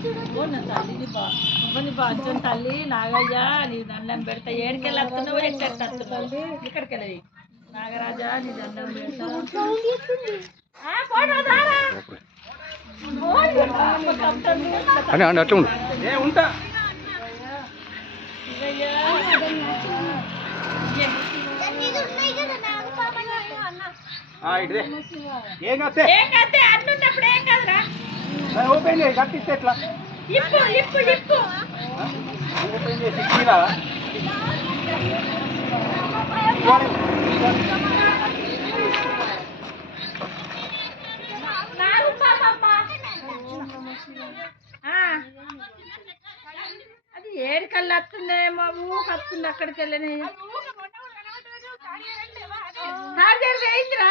తల్లి బాధ్యం తల్లి నాగయ్య నీ దండం పెడతా ఏడికెళ్ళి వస్తున్నావు ఎట్లెత్తున్నావు ఇక్కడికి వెళ్ళి నాగరాజా నీ దండం పెడతా అట్లా ఉండు ఉంటా అన్నున్నప్పుడు ఏం కదరా ఓపెన్ చేసి కట్టిస్తే ఎట్లా ఓపెన్ చేసి అది ఏడుకల్లా వస్తుందేమో వస్తుంది అక్కడికి వెళ్ళని వేయిందిరా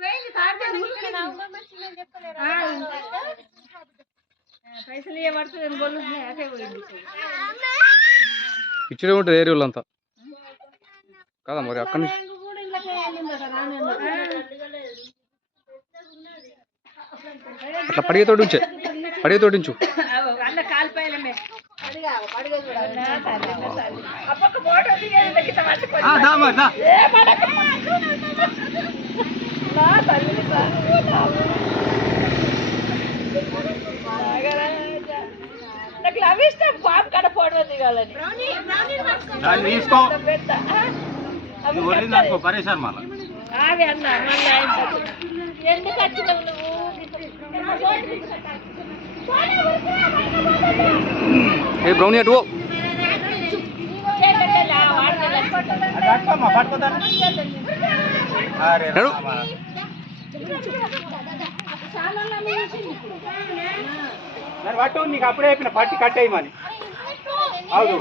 పోయింది పైసలు ఇవ్వబడుతుంది గొల్లు అదే పోయింది ఇచ్చే ఉంటుంది ఏరియా అంతా కదా మరి అక్కడి నుంచి అట్లా పడిగతోటి ఉంచు అన్న కాలిపోయలమే నాకు లభిస్తాం పాప కడ ఫోటో దిగాలని ఆగి అన్న మళ్ళీ ఎందుకు వచ్చినావు నువ్వు బ్రౌనీ అటు పట్టు నీకు అప్పుడే అయిపోయిన పట్టి కట్టేయమని అవును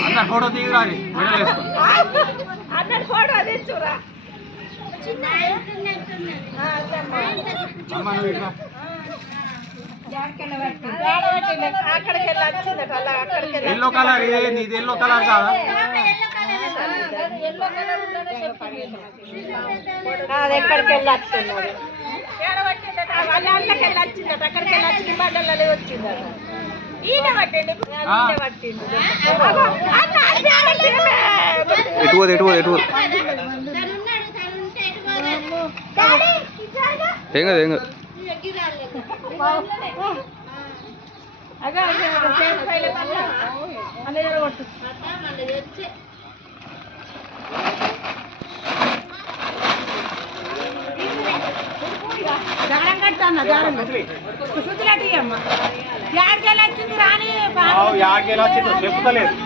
అందరు ఫోటో దిగురాలి అందరు ఫోటో తెచ్చురా అక్కడికి వెళ్ళి వచ్చిందట అలా అక్కడికి ఎల్లో కలర్ నీది ఎల్లో కలర్ కాదా అది ఎక్కడికి వెళ్ళి వస్తున్నాడు వాళ్ళ అన్నకి వెళ్ళి వచ్చిందట అక్కడికి వెళ్ళి వచ్చి బండలలో వచ్చిందట ఈయన పట్టండి పట్టింది ఏం కాదు ఏం కాదు దారం కట్టాను దారం సుతులటి అమ్మ యాడికెళ్ళి వచ్చింది రాని చెప్తలేదు